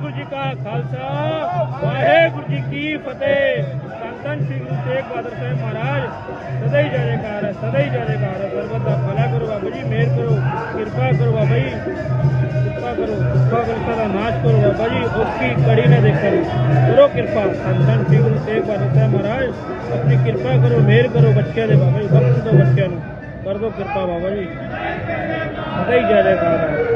ਵਾਹਿਗੁਰੂ ਜੀ ਕਾ ਖਾਲਸਾ, ਵਾਹਿਗੁਰੂ ਜੀ ਕੀ ਫਤਿਹ। ਧੰਨ ਸ੍ਰੀ ਗੁਰੂ ਤੇਗ ਬਹਾਦਰ ਸਾਹਿਬ ਮਹਾਰਾਜ, ਸਦਾ ਹੀ ਜੈਕਾਰ ਹੈ, ਸਦਾ ਹੀ ਜੈਕਾਰ ਹੈ। ਸਰਬਤ ਦਾ ਭਲਾ ਕਰੋ ਬਾਬਾ ਜੀ, ਮਿਹਰ ਕਰੋ, ਕਿਰਪਾ ਕਰੋ ਬਾਬਾ ਜੀ, ਕਿਰਪਾ ਕਰੋ ਕਿਰਪਾ ਕਰੋ, ਸਦਾ ਨਾਸ਼ ਕਰੋ ਬਾਬਾ ਜੀ ਉਸकी ਕੜੀ ਨਾ ਦੇਖੋ ਕਰੋ ਕਿਰਪਾ। ਸੰਤਨ ਸ੍ਰੀ ਗੁਰੂ ਤੇਗ ਬਹਾਦਰ ਸਾਹਿਬ ਮਹਾਰਾਜ, ਆਪਣੀ ਕਿਰਪਾ ਕਰੋ, ਮਿਹਰ ਕਰੋ ਬੱਚਿਆਂ ਦੇ ਬਾਬਾ ਜੀ, ਬਖਸ਼ ਦਿਓ ਬੱਚਿਆਂ ਨੂੰ। ਕਰ ਦਿਓ ਕਿਰਪਾ ਬਾਬਾ ਜੀ। ਸਦਾ ਹੀ ਜੈਕਾਰ ਹੈ।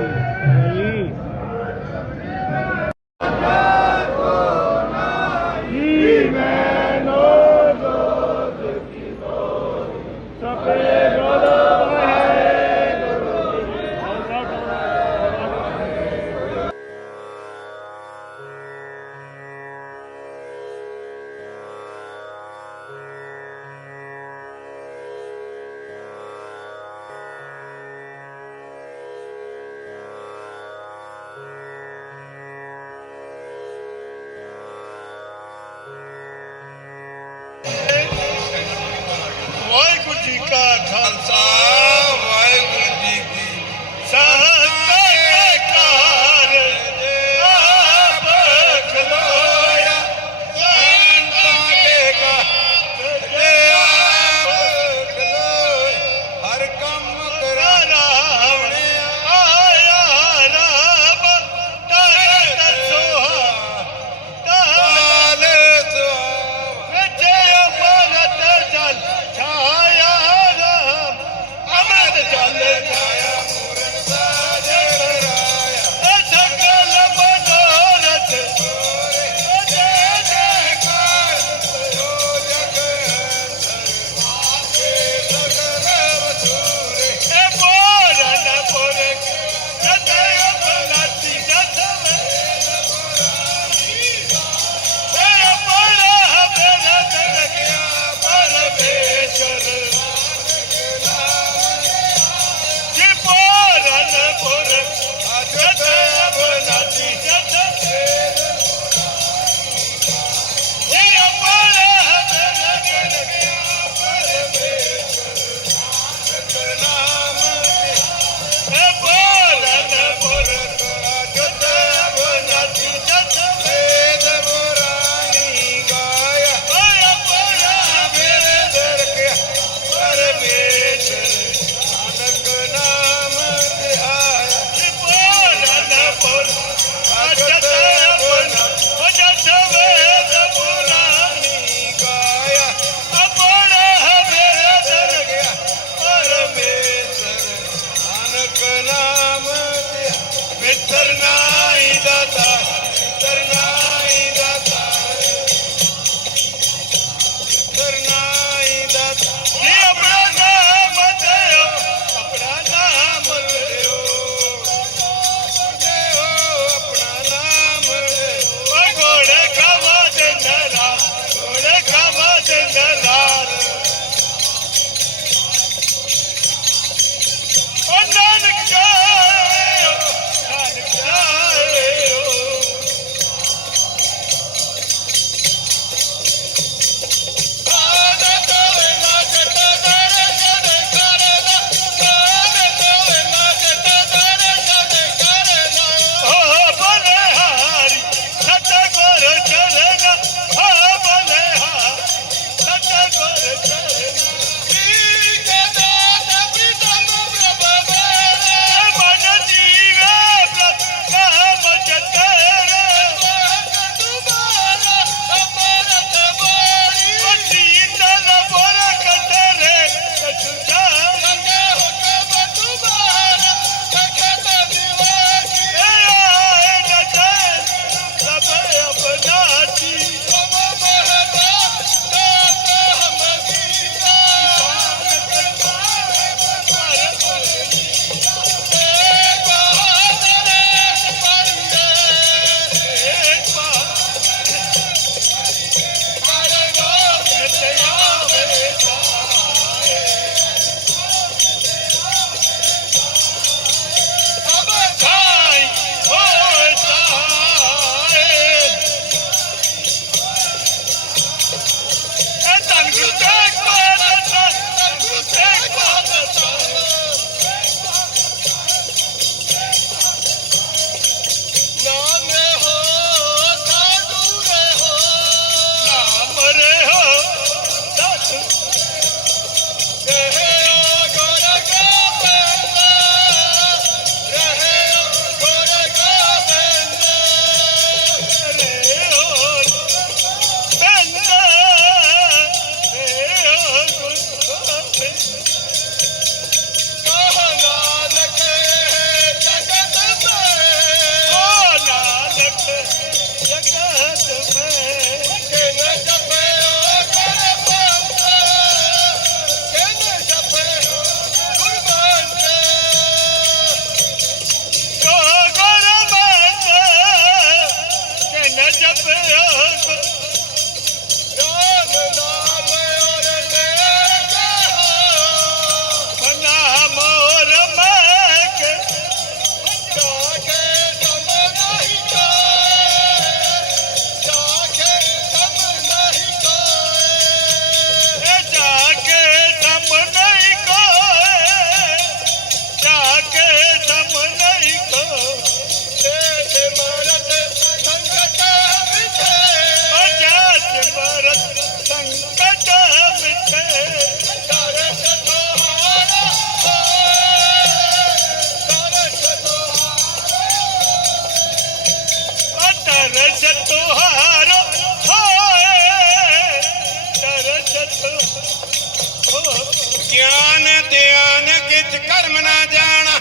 ਕਰਮ ਨਾ ਜਾਣਾ,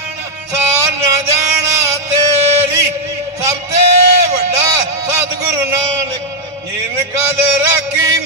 ਸਾਰ ਨਾ ਜਾਣਾ ਤੇਰੀ। ਸਭ ਤੇ ਵੱਡਾ ਸਤਿਗੁਰੂ ਨਾਨਕ ਨਿਨ ਕਲ ਰਾਖੀ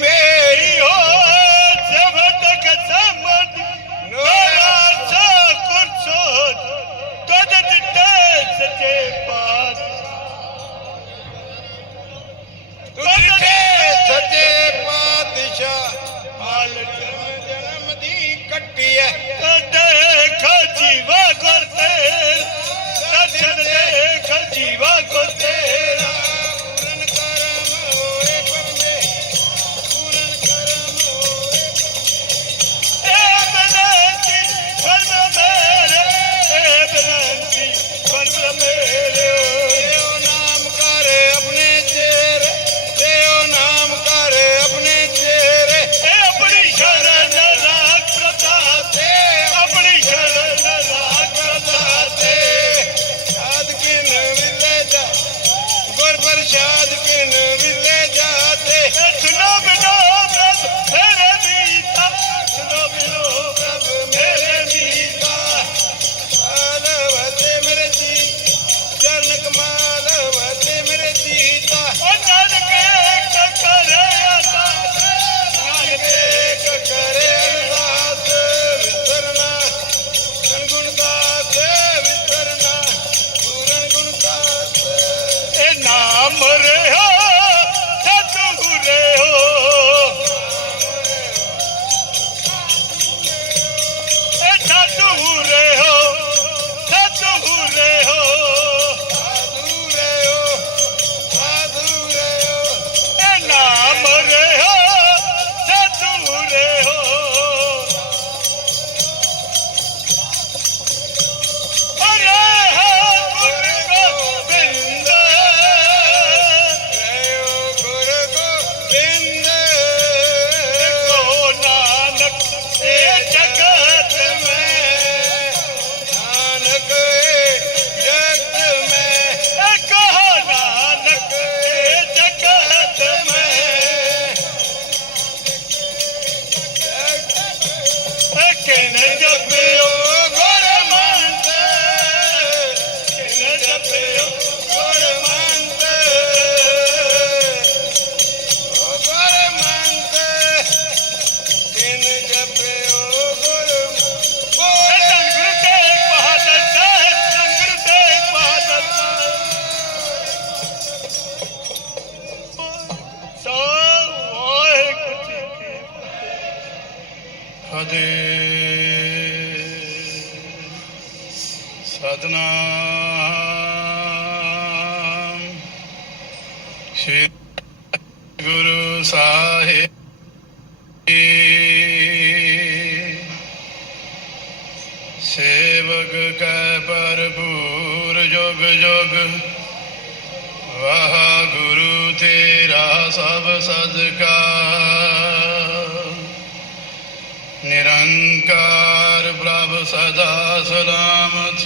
ਨਿਰੰਕਾਰ ਪ੍ਰਭ ਸਦਾ ਸਲਾਮਤ,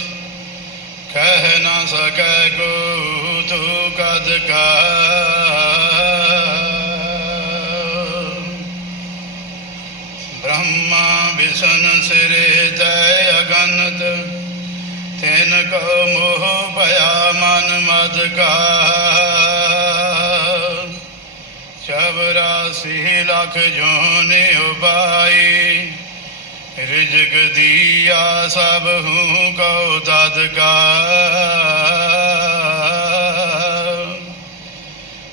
ਕਹਿ ਨਾ ਸਕੈ ਕੋ ਤੂ ਕਦ ਬ੍ਰਹਮਾ ਵਿਸ਼ਨ ਸਿਰੇ ਤੈ ਅਗਨਤ ਤੈਨ ਕੋ ਮੋਹ ਭਇਆ ਮਨ ਮਦ ਕਾ। 80 ਲੱਖ ਜੋਨੇ ਉਬਾਈ, ਰਿਜਕ ਦੀਆ ਸਭ ਹੂੰ ਕਉ ਦਾਦਕਾ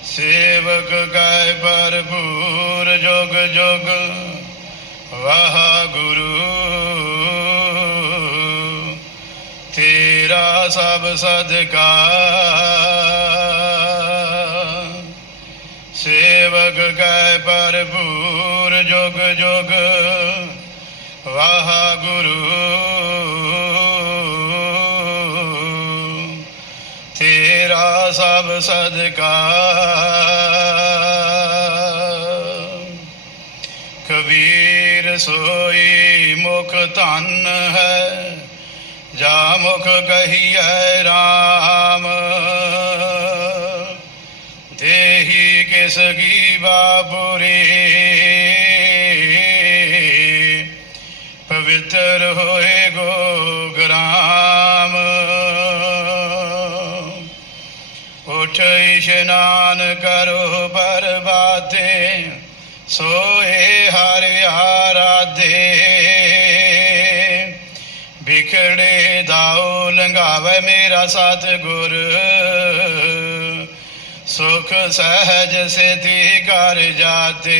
ਸੇਵਕ ਗਾਇ ਭਰਪੂਰ ਜੋਗ ਜੋਗ, ਵਾਹ ਗੁਰੂ। ਤੇਰਾ ਸਭ ਸਦਕਾ ਕੈ ਪਰਪੂਰ ਜੁਗ ਜੁਗ। ਵਾਹਿਗੁਰੂ ਤੇਰਾ ਸਭ ਸਦਕਾ। ਕਬੀਰ ਸੋਈ ਮੁਖ ਧਨ ਹੈ। ਜਾ ਮੁਖ ਕਹੀਐ RAM ਸਗੀ ਬਾਪੁਰੇ ਪਵਿੱਤਰ ਹੋਏ ਗੋ ਗ੍ਰਾਮ। ਉਠ ਇਸ਼ਨਾਨ ਕਰੋ ਪਰਬਾਤੇ, ਸੋਏ ਹਰ ਆਰਾਧੇ ਵਿਖੜੇ ਦਾਉ ਲੰਘਾਵੇ ਮੇਰਾ ਸਤਿਗੁਰ। ਸੁਖ ਸਹਜ ਸਿਧੀ ਕਰ ਜਾਤੇ।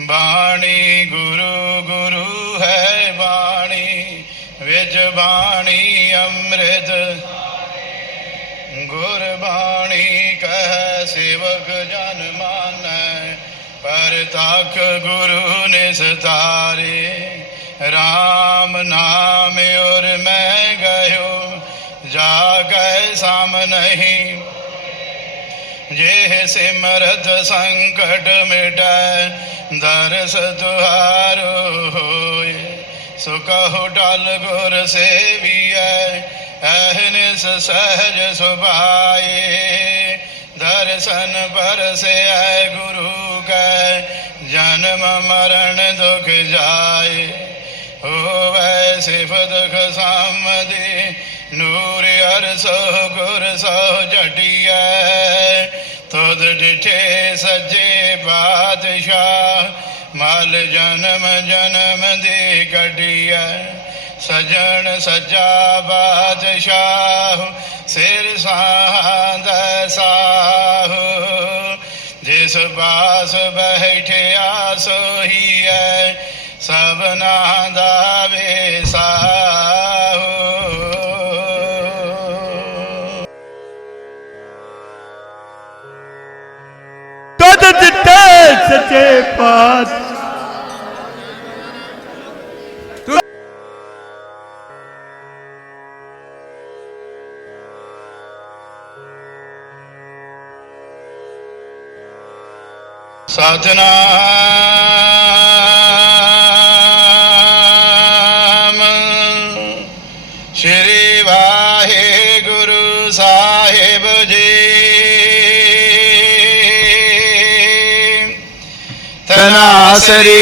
ਬਾਣੀ ਗੁਰੂ ਗੁਰੂ ਹੈ ਬਾਣੀ, ਵਿੱਚ ਬਾਣੀ ਅੰਮ੍ਰਿਤ। ਗੁਰਬਾਣੀ ਕਹਿ ਸੇਵਕ ਜਨ ਮਾਨੈ, ਪਰ ਤੱਕ ਗੁਰੂ ਨੇ ਸਤਾਰੇ RAM ਨਾਮ ਔਰ ਮੈਂ ਸਮ ਨਹੀਂ ਜੇ ਸਿਮਰਤ ਸੰਕਟ ਮਿਟੈ ਦਰਸ ਤੁਹਾਰੋ ਹੋਏ ਸੋ ਕਹੋ ਡਲ ਗੁਰ ਸੇਵੀਐ ਅਹਨਿਸ ਸਹਜ ਸੁਭਾਏ ਦਰਸ਼ਨ ਪਰਸੈ ਗੁਰੂ ਕੈ ਜਨਮ ਮਰਨ ਦੁਖ ਜਾਏ ਹੋਵੈ ਸਿਫਤ ਖਸਮਦੀ ਨੂਰ ਅਰਸੋ ਗੁਰ ਸੋ ਜਟਿਐ, ਤੁਧ ਡਿਠੇ ਸਜੇ ਬਾਦਸ਼ਾਹ, ਮਲ ਜਨਮ ਜਨਮ ਦੀ ਕੱਢੀਐ। ਸਜਣ ਸਜਾ ਬਾਦਸ਼ਾਹ, ਸਿਰ ਸਾਹੰਦ ਸਾਹੂ। ਜਿਸ ਬਾਸ ਬੈਠਿਆ ਸੋਹੀਐ, ਸਭਨਾ ਦਾ ਪਾਤ। ਸਤਨਾਮ ਤਨਾਸਰੀ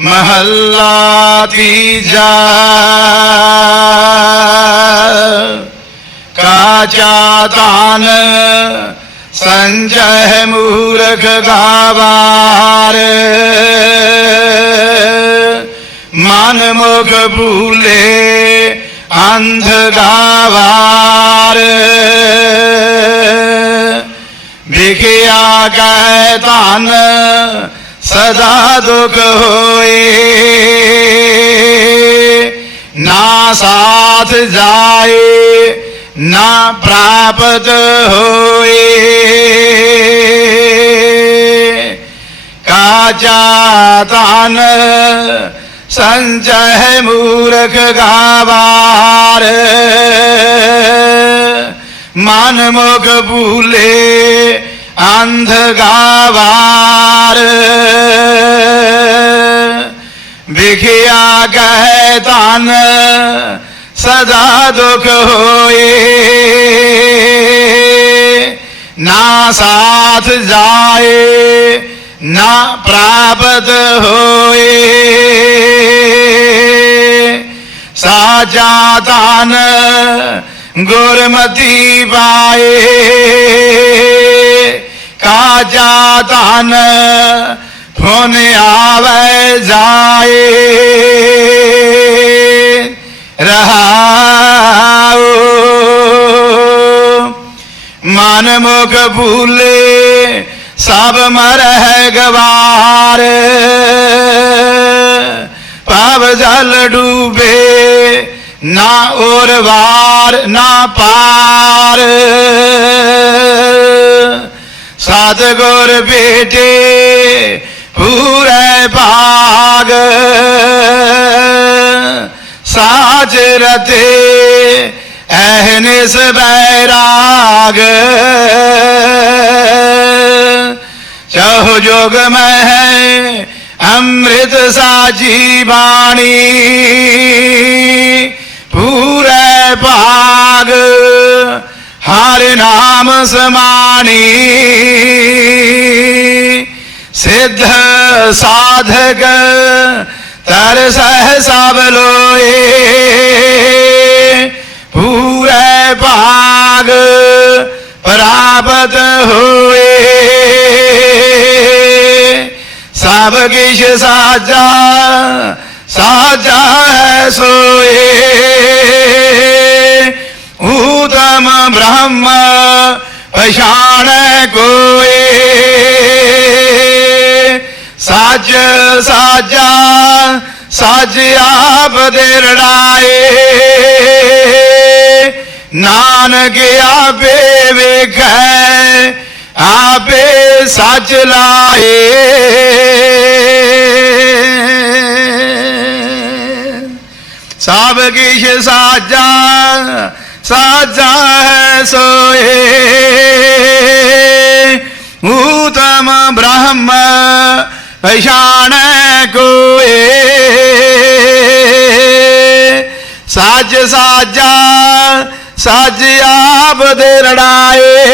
ਮਹੱਲਾ ਤੀਜਾ ਕਾਚਾ ਤਾਨ ਸੰਜੈ ਮੂਰਖ ਗਾਵਾਰ ਮਨ ਮੁਖ ਭੂਲੇ ਅੰਧ ਗਾਵਾਰ ਵਿਖਿਆ ਕੈ ਧਨ ਸਦਾ ਦੁਖ ਹੋਏ ਨਾ ਸਾਥ ਜਾਏ ਨਾ ਪ੍ਰਾਪਤ ਹੋਏ ਕਾਚਾ ਧਨ ਸੰਚੈ ਮੂਰਖ ਗਾਵਾਰ ਮਨ ਮੁਖ ਭੂਲੇ ਅੰਧ ਗਾਵਾਰ ਵਿਖਿਆ ਗਏ ਧਨ ਸਦਾ ਦੁਖ ਹੋਏ ਨਾ ਸਾਥ ਜਾਏ ਨਾ ਪ੍ਰਾਪਤ ਹੋਏ ਸਾਚਾ ਧਨ ਗੁਰਮਤੀ ਪਾਏ ਕਾਜਾ ਧਨ ਫੁਨ ਆਵੇ ਜਾਏ। ਰਹਾਉ, ਮਨ ਮੁਖ ਭੂਲੇ, ਸਭ ਮਰਹਿ ਗਵਾਰ। ਪਾਵ ਜਲ ਡੂਬੇ, ਨਾ ਔਰ ਵਾਰ, ਨਾ ਪਾਰ। ਸਤਿਗੁਰ ਬੇਟੇ ਪੂਰੇ ਭਾਗ। ਸਾਜ ਰਤੇ ਅਹਨਿਸ ਬੈਰਾਗ। ਚਹੁ ਜੋਗ ਮੈਂ ਅੰਮ੍ਰਿਤ ਸਾਜੀ ਬਾਣੀ। ਪੂਰੇ ਭਾਗ ਨਾਮ ਸਮਾਣੀ। ਸਿੱਧ ਸਾਧਕ ਤਰ ਸਹਿ ਸਭ ਲੋਏ। ਪੂਰੇ ਭਾਗ ਪ੍ਰਾਪਤ ਹੋਏ। ਸਭ ਕਿਛ ਸਾਜਾ ਸਾਜਾ ਹੈ ਸੋਏ। ਊਤਮ ਬ੍ਰਹਮ ਪਛਾਣੈ ਕੋਏ ਸੱਚ ਸਾਜਾ ਸੱਚ ਆਪ ਦੇ ਰੜਾਏ। ਨਾਨਕ ਆਪੇ ਵੇਖੈ, ਆਪੇ ਸੱਚ ਲਾਏ। ਸਭ ਕਿਛ ਸਾਜਾ ਸਾਜਾ ਹੈ ਸੋਏ। ਊਤਮ ਬ੍ਰਹਮ ਪਛਾਣੈ ਕੋਏ। ਸਾਜ ਸਾਜਾ, ਸਾਜ ਆਪ ਦੇ ਰੜਾਏ।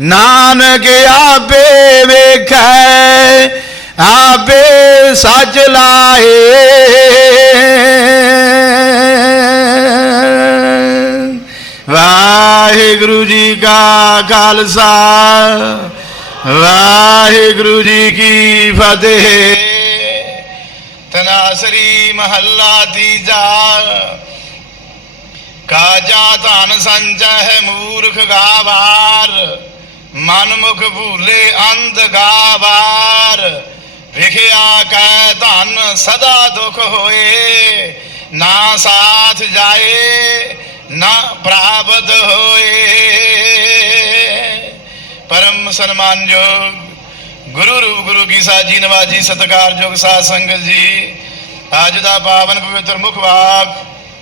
ਨਾਨਕ ਆਪੇ ਵੇਖੈ ਆਪੇ ਸਜ ਲਾਏ ਵਾਹਿਗੁਰੂ ਜੀ ਕਾ ਖਾਲਸਾ, ਵਾਹਿਗੁਰੂ ਜੀ ਕੀ ਫਤਿਹ। ਤਨਾਸਰੀ ਮਹੱਲਾ ਤੀਜਾ। ਕਾਜਾ ਧਨ ਸੰਚਹਿ ਮੂਰਖ ਗਾਵਾਰ ਮਨ ਮੁਖ ਭੂਲੇ ਅੰਧ ਗਾਵਾਰ। ਵਿਖਿਆ ਕੈ ਧਨ ਸਦਾ ਦੁਖ ਹੋਏ, ਨਾ ਸਾਥ ਜਾਏ, ਨਾ ਪ੍ਰਾਪਤ ਹੋਏ। ਪਰਮ ਸਨਮਾਨਯੋਗ ਗੁਰੂ ਰੂਪ ਗੁਰੂ ਕੀ ਸਾਜੀ ਨਵਾਜੀ ਸਤਿਕਾਰਯੋਗ ਸਾਧ ਸੰਗਤ ਜੀ। ਅੱਜ ਦਾ ਪਾਵਨ ਪਵਿੱਤਰ ਮੁਖ ਵਾਕ,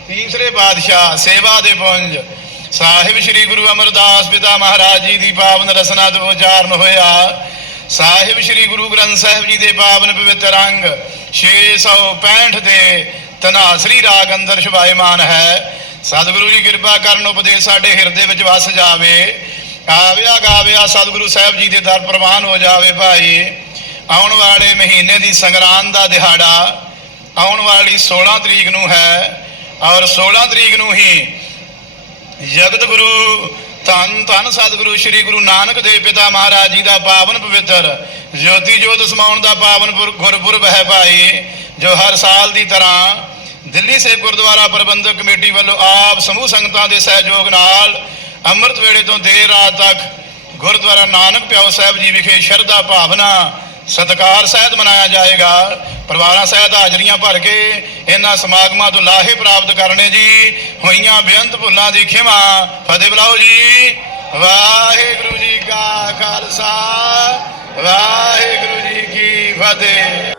ਤੀਸਰੇ ਬਾਦਸ਼ਾਹ ਸੇਵਾ ਦੇ ਪੁੰਜ। ਸਾਹਿਬ ਸ੍ਰੀ ਗੁਰੂ ਅਮਰਦਾਸ ਪਿਤਾ ਮਹਾਰਾਜ ਜੀ ਦੀ ਪਾਵਨ ਰਸਨਾ ਤੋਂ ਉਚਾਰਨ ਹੋਇਆ। ਸਾਹਿਬ ਸ੍ਰੀ ਗੁਰੂ ਗ੍ਰੰਥ ਸਾਹਿਬ ਜੀ ਦੇ ਪਾਵਨ ਪਵਿੱਤਰ ਅੰਗ 665 ਦੇ ਤਨਾਸਰੀ ਰਾਗ ਅੰਦਰ ਸ਼ੁਭਾਇਮਾਨ ਹੈ। ਸਤਿਗੁਰੂ ਜੀ ਕਿਰਪਾ ਕਰਨ ਉਪਦੇਸ਼ ਸਾਡੇ ਹਿਰਦੇ ਵਿੱਚ ਵਸ ਜਾਵੇ। ਆਵਿਆ ਗਾਵਿਆ ਸਤਿਗੁਰੂ ਸਾਹਿਬ ਜੀ ਦੇ ਦਰ ਪ੍ਰਵਾਨ ਹੋ ਜਾਵੇ ਭਾਈ। ਆਉਣ ਵਾਲੇ ਮਹੀਨੇ ਦੀ ਸੰਗਰਾਂਦ ਦਾ ਦਿਹਾੜਾ ਆਉਣ ਵਾਲੀ 16 ਤਰੀਕ ਨੂੰ ਹੈ ਔਰ 16 ਤਰੀਕ ਨੂੰ ਹੀ ਜਗਤ ਗੁਰੂ ਧੰਨ ਧੰਨ ਸਤਿਗੁਰੂ ਸ੍ਰੀ ਗੁਰੂ ਨਾਨਕ ਦੇਵ ਪਿਤਾ ਮਹਾਰਾਜ ਜੀ ਦਾ ਪਾਵਨ ਪਵਿੱਤਰ, ਜੋਤੀ ਜੋਤ ਸਮਾਉਣ ਦਾ ਪਾਵਨ ਪੁਰ- ਗੁਰਪੁਰਬ ਹੈ ਭਾਈ, ਜੋ ਹਰ ਸਾਲ ਦੀ ਤਰ੍ਹਾਂ ਦਿੱਲੀ ਸੇ ਗੁਰਦੁਆਰਾ ਪ੍ਰਬੰਧਕ ਕਮੇਟੀ ਵੱਲੋਂ ਆਪ ਸਮੂਹ ਸੰਗਤਾਂ ਦੇ ਸਹਿਯੋਗ ਨਾਲ ਅੰਮ੍ਰਿਤ ਵੇਲੇ ਤੋਂ ਦੇਰ ਰਾਤ ਤੱਕ ਗੁਰਦੁਆਰਾ ਨਾਨਕ ਪਿਆਉ ਸਾਹਿਬ ਜੀ ਵਿਖੇ ਸ਼ਰਧਾ ਭਾਵਨਾ ਸਤਕਾਰ ਸਹਿਤ ਮਨਾਇਆ ਜਾਏਗਾ। ਪਰਿਵਾਰਾਂ ਸਹਿਤ ਹਾਜ਼ਰੀਆਂ ਭਰ ਕੇ ਇਹਨਾਂ ਸਮਾਗਮਾਂ ਤੋਂ ਲਾਹੇ ਪ੍ਰਾਪਤ ਕਰਨੇ ਜੀ। ਹੋਈਆਂ ਬੇਅੰਤ ਭੁੱਲਾਂ ਦੀ ਖਿਮਾ। ਫਤਿਹ ਬੁਲਾਓ ਜੀ। ਵਾਹਿਗੁਰੂ ਜੀ ਕਾ ਖਾਲਸਾ। ਵਾਹਿਗੁਰੂ ਜੀ ਕੀ ਫਤਿਹ।